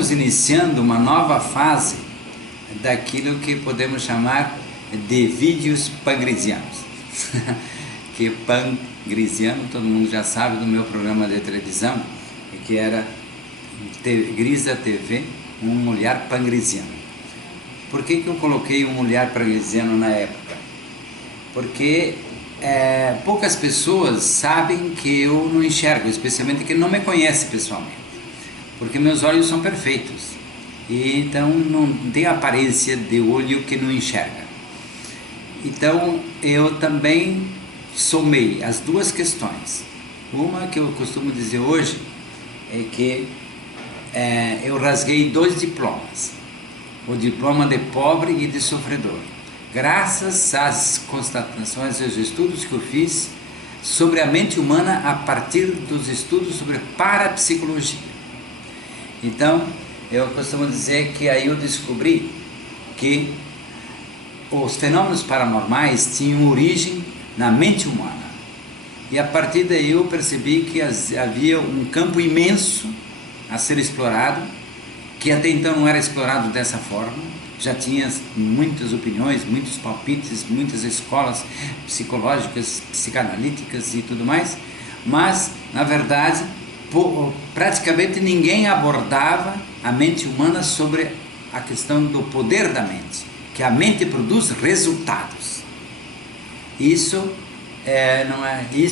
estamos iniciando uma nova fase daquilo que podemos chamar de vídeos pangrisianos. Que pangrisiano, todo mundo já sabe do meu programa de televisão, que era Grisa TV, um olhar pangrisiano. Por que eu coloquei um olhar pangrisiano na época? Porque poucas pessoas sabem que eu não enxergo, especialmente quem não me conhece pessoalmente, porque meus olhos são perfeitos, e então não tem aparência de olho que não enxerga. Então eu também somei as duas questões. Uma que eu costumo dizer hoje é que eu rasguei 2 diplomas, o diploma de pobre e de sofredor, graças às constatações e aos estudos que eu fiz sobre a mente humana a partir dos estudos sobre parapsicologia. Então, eu costumo dizer que aí eu descobri que os fenômenos paranormais tinham origem na mente humana. E a partir daí eu percebi que havia um campo imenso a ser explorado, que até então não era explorado dessa forma. Já tinha muitas opiniões, muitos palpites, muitas escolas psicológicas, psicanalíticas e tudo mais, mas, na verdade, praticamente ninguém abordava a mente humana sobre a questão do poder da mente, que a mente produz resultados. Isso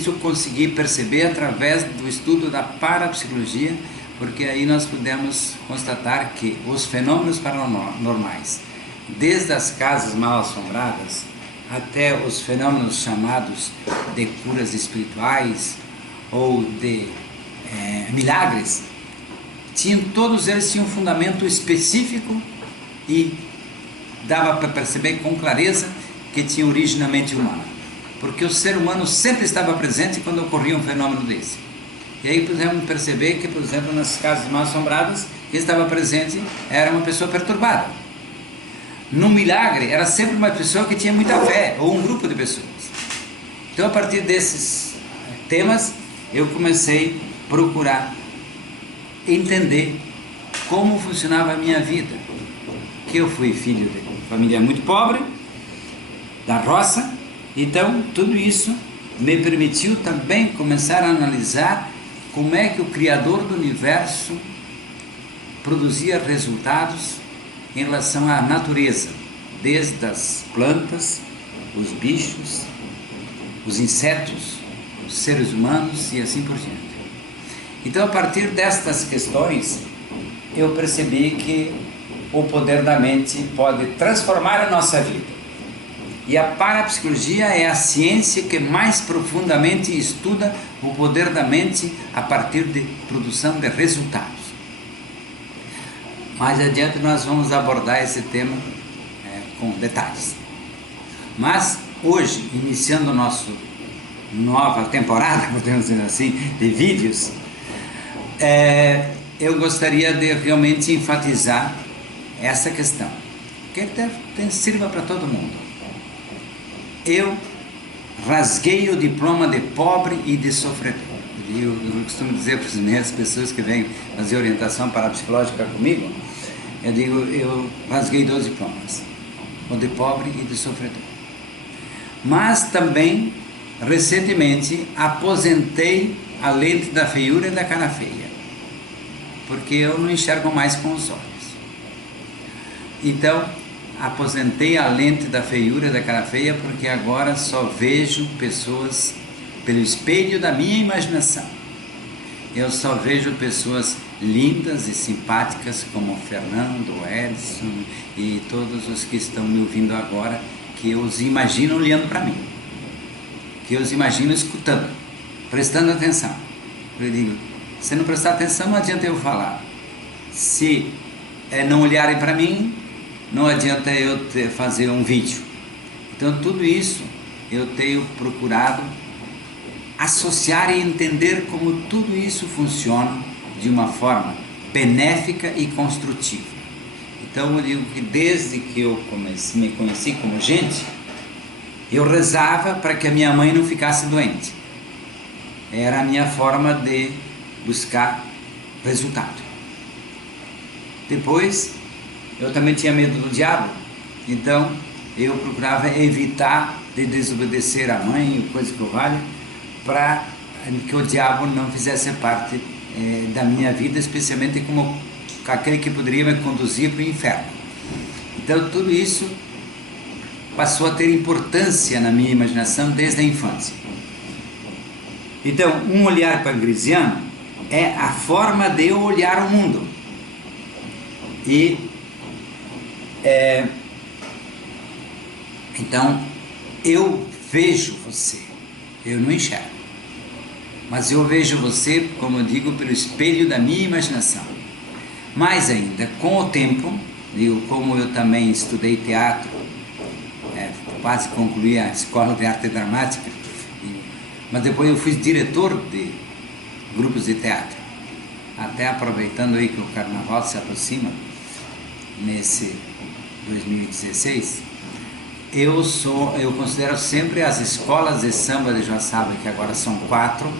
eu consegui perceber através do estudo da parapsicologia, porque aí nós pudemos constatar que os fenômenos paranormais, desde as casas mal assombradas até os fenômenos chamados de curas espirituais ou de milagres, todos eles tinham um fundamento específico e dava para perceber com clareza que tinha origem na mente humana, porque o ser humano sempre estava presente quando ocorria um fenômeno desse. E aí podemos perceber que, por exemplo, nas casas mal assombradas, quem estava presente era uma pessoa perturbada. No milagre, era sempre uma pessoa que tinha muita fé, ou um grupo de pessoas. Então, a partir desses temas, eu comecei a procurar entender como funcionava a minha vida. Que eu fui filho de família muito pobre, da roça, então tudo isso me permitiu também começar a analisar como é que o Criador do Universo produzia resultados em relação à natureza, desde as plantas, os bichos, os insetos, os seres humanos e assim por diante. Então, a partir destas questões, eu percebi que o poder da mente pode transformar a nossa vida. E a parapsicologia é a ciência que mais profundamente estuda o poder da mente a partir de produção de resultados. Mais adiante nós vamos abordar esse tema com detalhes. Mas hoje, iniciando nossa nova temporada, podemos dizer assim, de vídeos, eu gostaria de realmente enfatizar essa questão, que sirva para todo mundo. Eu rasguei o diploma de pobre e de sofredor. Eu costumo dizer para as minhas pessoas que vêm fazer orientação parapsicológica comigo, eu digo, eu rasguei 2 diplomas, o de pobre e de sofredor. Mas também, recentemente, aposentei a lente da feiura e da cara feia, porque eu não enxergo mais com os olhos. Então, aposentei a lente da feiura e da cara feia, porque agora só vejo pessoas pelo espelho da minha imaginação. Eu só vejo pessoas lindas e simpáticas como o Fernando, o Edson e todos os que estão me ouvindo agora, que eu os imagino olhando para mim, que eu os imagino escutando, prestando atenção. Eu digo, se não prestar atenção, não adianta eu falar. Se não olharem para mim, não adianta eu fazer um vídeo. Então tudo isso eu tenho procurado associar e entender como tudo isso funciona de uma forma benéfica e construtiva. Então eu digo que desde que eu me conheci como gente, eu rezava para que a minha mãe não ficasse doente. Era a minha forma de buscar resultado. Depois, eu também tinha medo do diabo, então eu procurava evitar de desobedecer a mãe, coisa que eu valha, para que o diabo não fizesse parte da minha vida, especialmente como aquele que poderia me conduzir para o inferno. Então tudo isso passou a ter importância na minha imaginação desde a infância. Então, um olhar pangrisiano é a forma de eu olhar o mundo. Então, eu vejo você, eu não enxergo, mas eu vejo você, como eu digo, pelo espelho da minha imaginação. Mais ainda, com o tempo, como eu também estudei teatro, quase concluí a escola de arte dramática, mas depois eu fui diretor de grupos de teatro, até aproveitando aí que o carnaval se aproxima, nesse 2016, eu considero sempre as escolas de samba de Joaçaba, que agora são 4,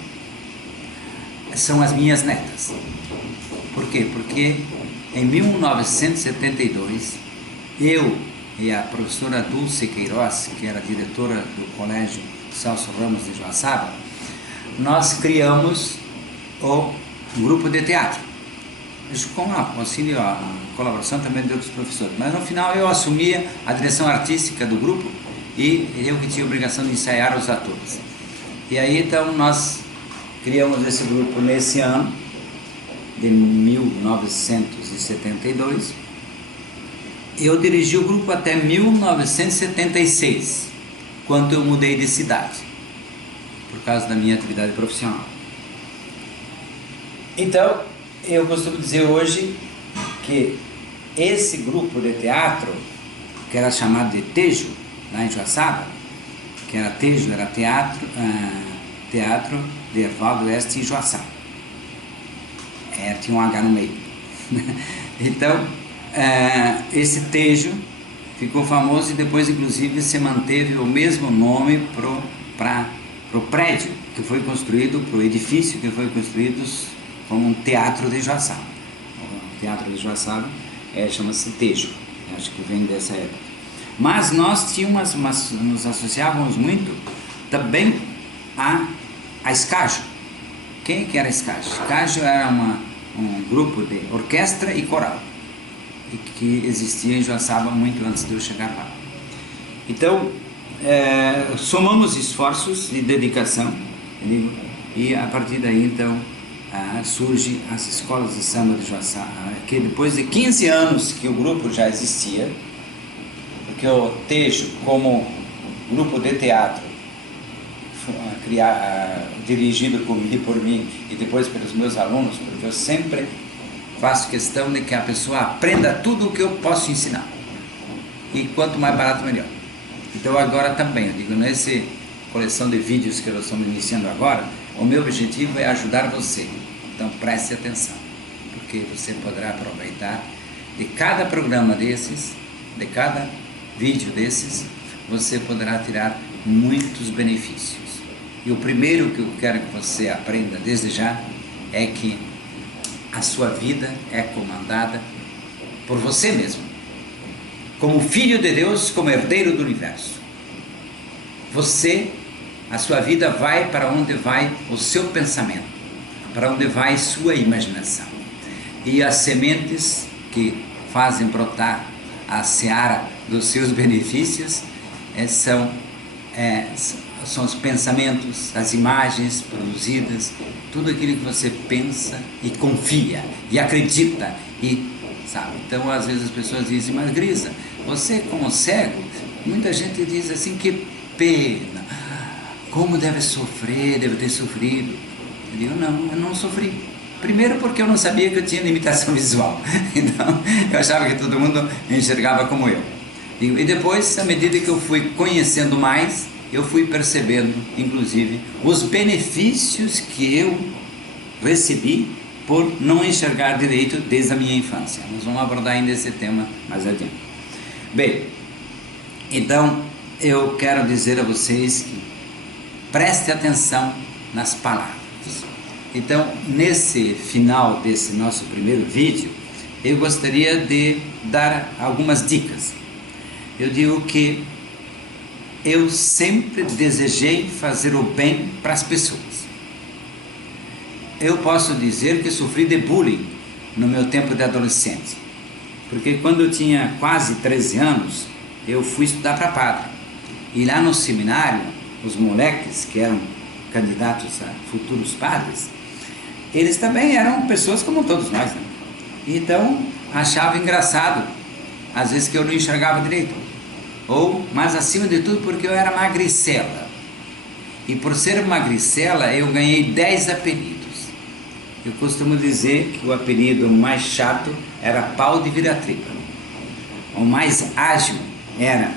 são as minhas netas. Por quê? Porque em 1972, eu e a professora Dulce Queiroz, que era diretora do Colégio Celso Ramos de Joaçaba, nós criamos o grupo de teatro, isso com a auxílio, a colaboração também de outros professores, mas no final eu assumia a direção artística do grupo e eu que tinha a obrigação de ensaiar os atores. E aí então nós criamos esse grupo nesse ano de 1972. Eu dirigi o grupo até 1976, quando eu mudei de cidade, por causa da minha atividade profissional. Então, eu costumo dizer hoje que esse grupo de teatro, que era chamado de Tejo, lá em Joaçaba, que era Tejo, era Teatro de Ervaldo Oeste e Joaçaba. Tinha um H no meio. Então, esse Tejo ficou famoso e depois, inclusive, se manteve o mesmo nome para o prédio que foi construído, para o edifício que foi construído como um teatro de Joaçaba. O teatro de Joaçaba chama-se Tejo, acho que vem dessa época. Mas nós nos associávamos muito também a Escágio. Quem que era Escágio? Escágio era um grupo de orquestra e coral, que existia em Joaçaba muito antes de eu chegar lá. Então, somamos esforços e dedicação, e a partir daí, então, surgem as escolas de samba de Joaçaba, que depois de 15 anos que o grupo já existia, porque o Tejo, como grupo de teatro, dirigido por mim e depois pelos meus alunos, porque eu sempre faço questão de que a pessoa aprenda tudo o que eu posso ensinar, e quanto mais barato melhor. Então agora também, eu digo, nessa coleção de vídeos que nós estamos iniciando agora, o meu objetivo é ajudar você. Então preste atenção, porque você poderá aproveitar de cada programa desses, de cada vídeo desses, você poderá tirar muitos benefícios. E o primeiro que eu quero que você aprenda desde já é que a sua vida é comandada por você mesmo, como filho de Deus, como herdeiro do universo. A sua vida vai para onde vai o seu pensamento, para onde vai sua imaginação. E as sementes que fazem brotar a seara dos seus benefícios são os pensamentos, as imagens produzidas, tudo aquilo que você pensa e confia e acredita, sabe? Então às vezes as pessoas dizem, mas Grisa, você como cego, muita gente diz assim, que pena, como deve sofrer, deve ter sofrido. Eu digo, não, eu não sofri. Primeiro porque eu não sabia que eu tinha limitação visual, então eu achava que todo mundo enxergava como eu. E depois, à medida que eu fui conhecendo mais, eu fui percebendo, inclusive, os benefícios que eu recebi por não enxergar direito desde a minha infância. Nós vamos abordar ainda esse tema mais adiante. Bem, então eu quero dizer a vocês que preste atenção nas palavras. Então, nesse final desse nosso primeiro vídeo, eu gostaria de dar algumas dicas. Eu digo que eu sempre desejei fazer o bem para as pessoas. Eu posso dizer que sofri de bullying no meu tempo de adolescente, porque quando eu tinha quase 13 anos, eu fui estudar para padre. E lá no seminário, os moleques que eram candidatos a futuros padres, eles também eram pessoas como todos nós, né? Então, achava engraçado, às vezes, que eu não enxergava direito. Ou, mas acima de tudo, porque eu era magricela. E por ser magricela, eu ganhei 10 apelidos. Eu costumo dizer que o apelido mais chato era pau de vira-tripa. O mais ágil era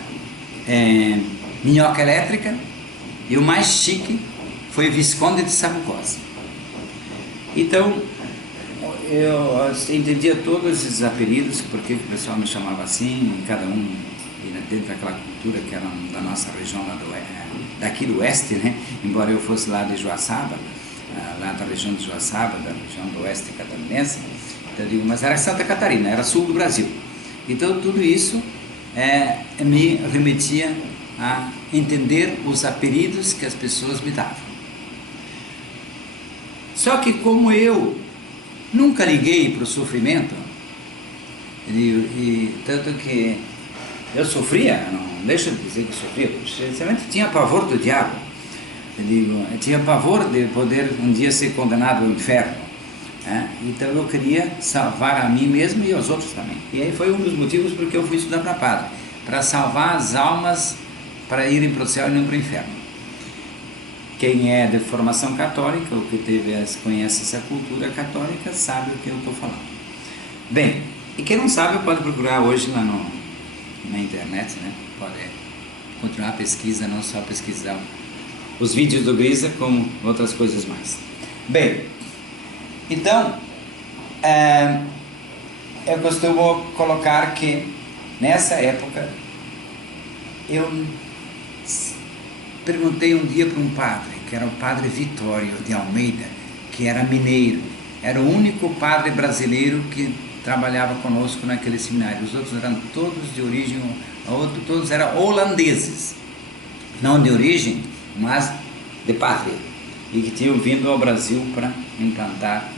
minhoca elétrica. E o mais chique foi Visconde de Sabugosa. Então, eu entendia todos esses apelidos, porque o pessoal me chamava assim, cada um dentro daquela cultura que era da nossa região lá daqui do oeste, né? Embora eu fosse lá de Joaçaba, lá da região de Joaçaba, da região do oeste catarinense, então eu digo, mas era Santa Catarina, era sul do Brasil. Então tudo isso me remetia a entender os apelidos que as pessoas me davam. Só que como eu nunca liguei para o sofrimento, e tanto que eu sofria, não deixa de dizer que eu sofria, precisamente tinha pavor do diabo. Eu tinha pavor de poder um dia ser condenado ao inferno. Então eu queria salvar a mim mesmo e aos outros também. E aí foi um dos motivos porque eu fui estudar para padre, para salvar as almas para irem para o céu e não para o inferno. Quem é de formação católica, ou que conhece essa cultura católica, sabe o que eu estou falando. Bem, e quem não sabe pode procurar hoje lá na internet, né? Pode continuar a pesquisa, não só pesquisar os vídeos do Grisa, como outras coisas mais. Bem, então, eu costumo colocar que nessa época eu perguntei um dia para um padre, que era o padre Vitório de Almeida, que era mineiro, era o único padre brasileiro que trabalhava conosco naquele seminário. Os outros eram todos de origem, todos eram holandeses, não de origem, mas de pátria, e que tinham vindo ao Brasil para implantar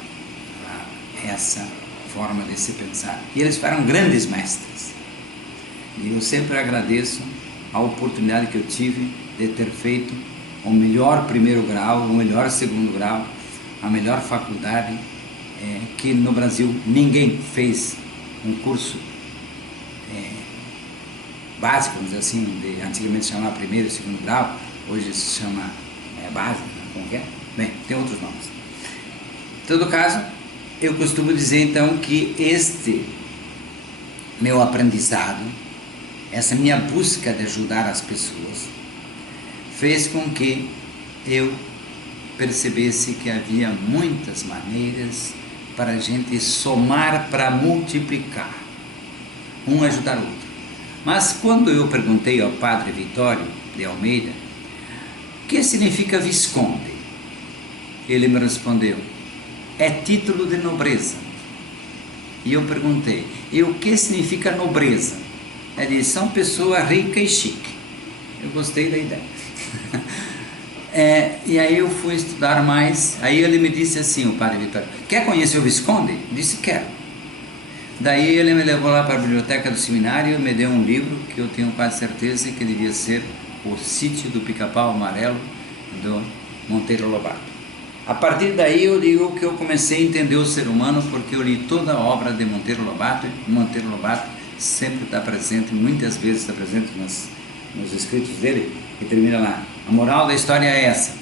essa forma de se pensar. E eles foram grandes mestres. E eu sempre agradeço a oportunidade que eu tive de ter feito o melhor primeiro grau, o melhor segundo grau, a melhor faculdade, que no Brasil ninguém fez um curso básico, vamos dizer assim, antigamente se chamava primeiro e segundo grau, hoje se chama básico, como que é? Bem, tem outros nomes. Em todo caso, eu costumo dizer então que este meu aprendizado, essa minha busca de ajudar as pessoas, fez com que eu percebesse que havia muitas maneiras para a gente somar para multiplicar, um ajudar o outro. Mas quando eu perguntei ao padre Vitório de Almeida, o que significa Visconde? Ele me respondeu, é título de nobreza. E eu perguntei, e o que significa nobreza? Ele disse, são pessoas ricas e chique. Eu gostei da ideia. E aí eu fui estudar mais. Aí ele me disse assim, o padre Vitório, quer conhecer o Visconde? Eu disse, quero. Daí ele me levou lá para a biblioteca do seminário e me deu um livro que eu tenho quase certeza que devia ser O Sítio do Pica-Pau Amarelo, do Monteiro Lobato. A partir daí eu digo que eu comecei a entender o ser humano, porque eu li toda a obra de Monteiro Lobato, e Monteiro Lobato sempre está presente, muitas vezes está presente nos escritos dele, que termina lá, a moral da história é essa,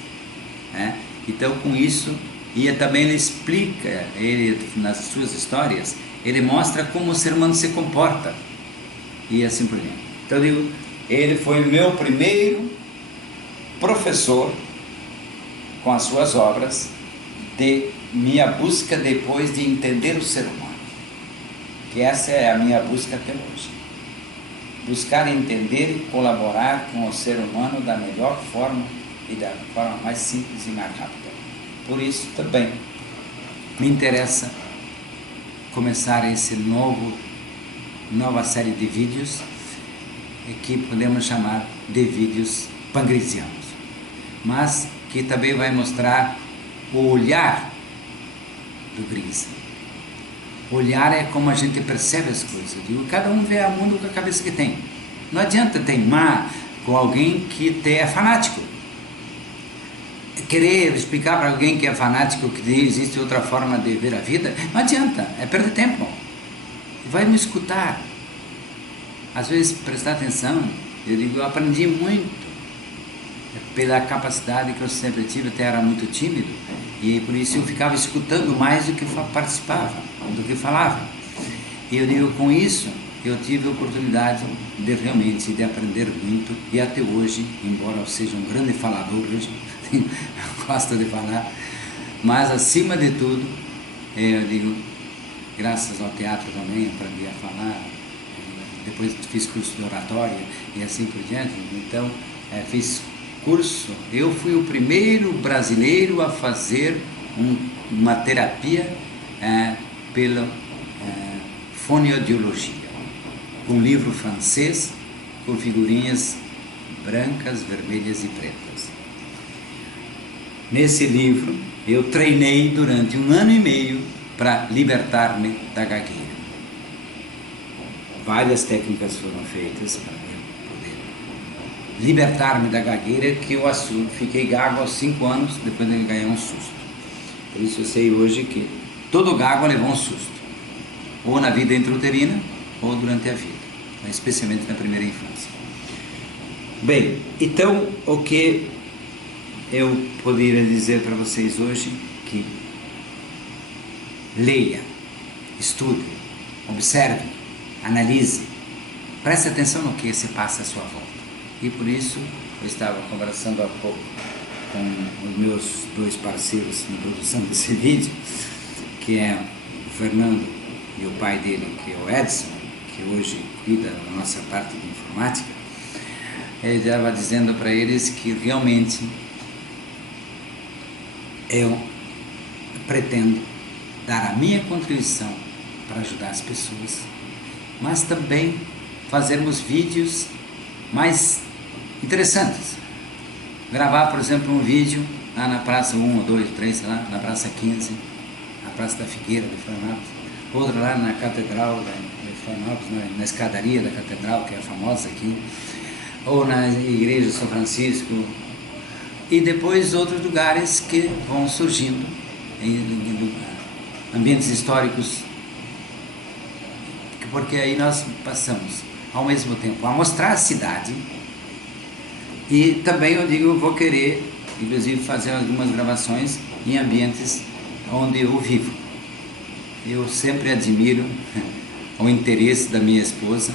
né? Então com isso, e também ele explica, ele nas suas histórias, ele mostra como o ser humano se comporta, e assim por diante. Então eu digo, ele foi meu primeiro professor, com as suas obras, de minha busca depois de entender o ser humano, que essa é a minha busca até hoje, buscar entender e colaborar com o ser humano da melhor forma e da forma mais simples e mais rápida. Por isso também me interessa começar esse nova série de vídeos que podemos chamar de vídeos pangrisianos, mas que também vai mostrar o olhar do Grisa. Olhar é como a gente percebe as coisas. Cada um vê o mundo com a cabeça que tem. Não adianta teimar com alguém que é fanático. Querer explicar para alguém que é fanático que existe outra forma de ver a vida, não adianta, é perder tempo. Vai me escutar. Às vezes prestar atenção. Eu aprendi muito pela capacidade que eu sempre tive, até era muito tímido, e por isso eu ficava escutando mais do que participava, do que falava. E eu digo, com isso, eu tive a oportunidade de realmente de aprender muito, e até hoje, embora eu seja um grande falador hoje, eu gosto de falar, mas acima de tudo, eu digo, graças ao teatro também, aprendi a falar, depois fiz curso de oratória e assim por diante, então fiz curso, eu fui o primeiro brasileiro a fazer uma terapia pela fonoaudiologia, com um livro francês com figurinhas brancas, vermelhas e pretas. Nesse livro eu treinei durante 1 ano e meio para libertar-me da gagueira. Várias técnicas foram feitas para poder libertar-me da gagueira, que eu fiquei gago aos 5 anos, depois de ganhar um susto. Por isso eu sei hoje que todo gago levou um susto, ou na vida intrauterina, ou durante a vida, mas especialmente na primeira infância. Bem, então o que eu poderia dizer para vocês hoje, que leia, estude, observe, analise, preste atenção no que se passa à sua volta. E por isso eu estava conversando há pouco com os meus 2 parceiros na produção desse vídeo, que é o Fernando e o pai dele, que é o Edson, que hoje cuida da nossa parte de informática. Ele estava dizendo para eles que realmente eu pretendo dar a minha contribuição para ajudar as pessoas, mas também fazermos vídeos mais interessantes. Gravar, por exemplo, um vídeo lá na Praça 1 ou 2, 3, lá na Praça 15, na Praça da Figueira de Florianópolis, outro lá na Catedral de Florianópolis, na escadaria da Catedral, que é famosa aqui, ou na Igreja de São Francisco, e depois outros lugares que vão surgindo, em ambientes históricos, porque aí nós passamos ao mesmo tempo a mostrar a cidade, e também eu digo, eu vou querer inclusive fazer algumas gravações em ambientes onde eu vivo. Eu sempre admiro o interesse da minha esposa,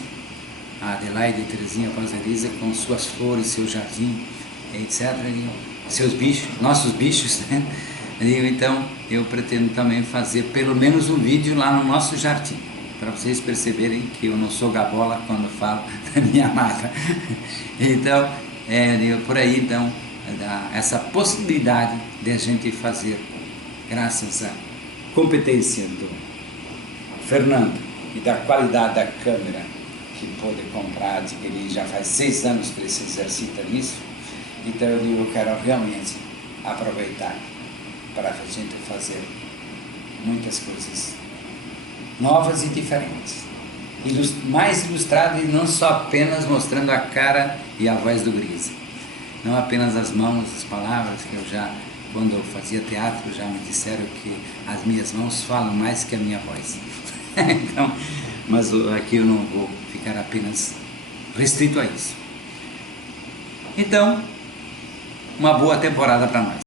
a Adelaide Terezinha Paz Elisa, com suas flores, seu jardim, etc, e seus bichos, nossos bichos, né? Então eu pretendo também fazer pelo menos um vídeo lá no nosso jardim, para vocês perceberem que eu não sou gabola quando falo da minha amada. Então, por aí, então, essa possibilidade de a gente fazer, graças à competência do Fernando e da qualidade da câmera que pôde comprar, adquirir, já faz 6 anos que ele se exercita nisso. Então eu quero realmente aproveitar para a gente fazer muitas coisas novas e diferentes, mais ilustrado, e não só apenas mostrando a cara e a voz do Grisa, não apenas as mãos, as palavras, que eu já, quando eu fazia teatro, já me disseram que as minhas mãos falam mais que a minha voz. Então, mas aqui eu não vou ficar apenas restrito a isso. Então, uma boa temporada para nós.